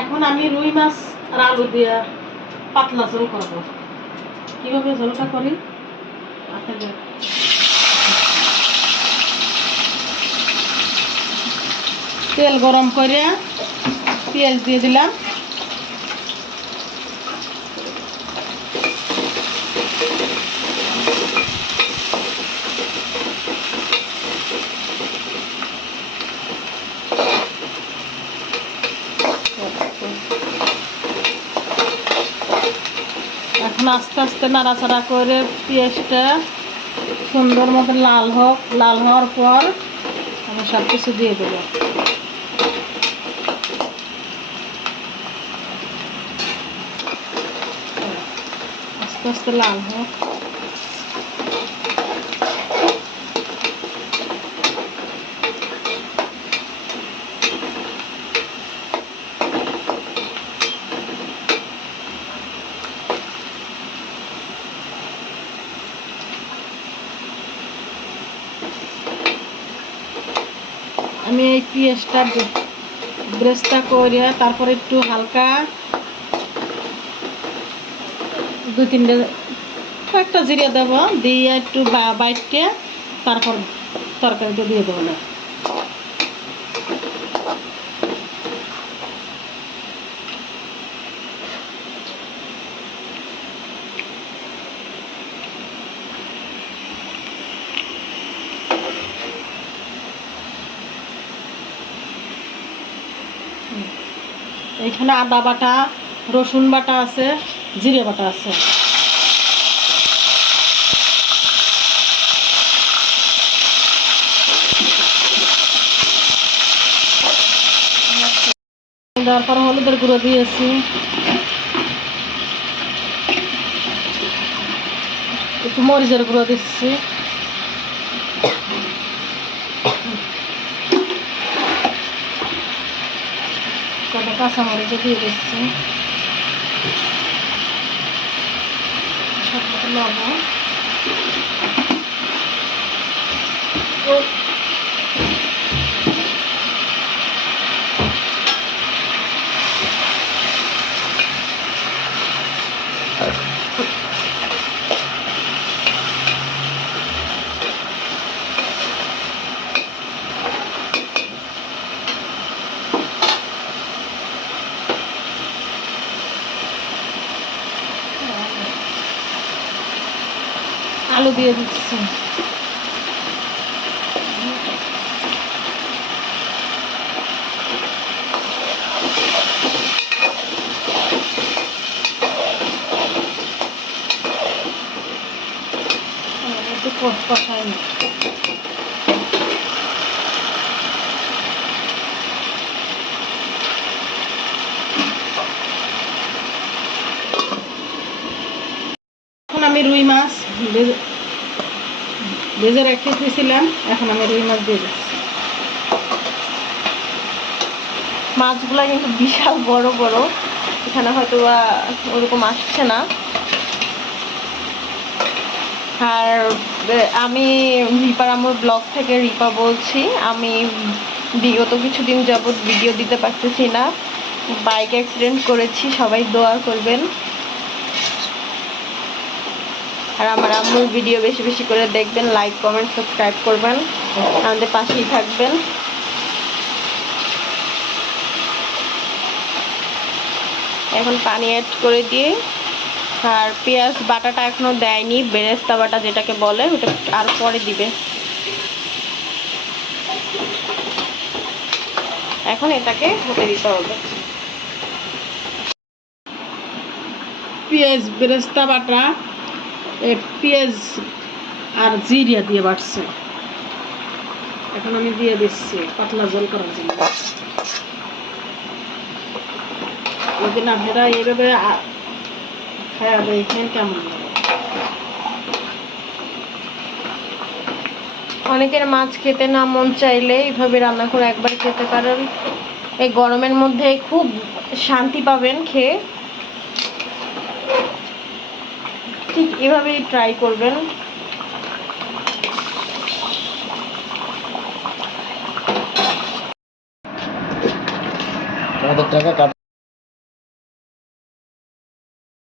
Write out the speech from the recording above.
এখন আমি রুই মাছ আর আলু দিয়ে পাতলা ঝোল করবো। কিভাবে ঝোলটা করি তেল গরম করে পেঁয়াজ দিয়ে দিলাম, এখন আস্তে আস্তে নাড়াচাড়া করে পেঁয়াজটা সুন্দর মতো লাল হোক। লাল হওয়ার পর আমি সব কিছু দিয়ে দেবো। আস্তে আস্তে লাল হোক। আমি এই পেঁয়াজটা ব্রেস্তা করে তারপরে একটু হালকা দুই তিনটে কয়েকটা জিরে দেবো, দিয়ে একটু বাইটে তারপর তরকারিটা দিয়ে দেবো না। এখানে আদা বাটা, রসুন বাটা আছে, জিরে বাটা আছে। দেওয়ার পর হলুদের গুঁড়ো দিয়েছি, একটু মরিচের গুঁড়ো দিচ্ছি, কটা কাঁচামরিচও দিয়ে দিচ্ছি, লবণ, আলু দিয়ে দিচ্ছি। একটু কষাই না। এখন আমি রুই মাছ ভেজে রেখে দিয়েছিলাম, এখন আমি রুই মাছ দিয়ে দিচ্ছি। মাছগুলো কিন্তু বিশাল বড় বড়, এখানে হয়তো ওরকম আসছে না। আর আমি রিপার আমার ব্লগ থেকে রিপা বলছি। আমি বিগত কিছুদিন যাবৎ ভিডিও দিতে পারতেছি না, বাইক অ্যাক্সিডেন্ট করেছি, সবাই দোয়া করবেন। আর আমার আম্মুর ভিডিও বেশি বেশি করে দেখবেন, লাইক কমেন্ট সাবস্ক্রাইব করবেন, আমাদের পাশেই থাকবেন। এখন পানি অ্যাড করে দিয়ে, আর পেঁয়াজ বাটাটা এখনো দেয়নি, বেরেস্তা বাটা যেটাকে বলে, ওটা আর পরে দিবে। এখন এটাকে হতে দিতে হবে। পেঁয়াজ বেরেস্তা বাটা পেঁয়াজ আর জিরিয়া দিয়ে বাটছে, এখন আমি দিয়ে দিচ্ছি পাতলা জল করার জন্য। ওইদিন আপনারা এইভাবে খাওয়া দেখেন কেমন লাগে। অনেকের মাছ খেতে না মন চাইলে এইভাবে রান্না করে একবার খেতে পারেন। এই গরমের মধ্যে খুব শান্তি পাবেন খেয়ে। ঠিক এভাবেই ট্রাই করবেন। আমাদের টাকা কাটা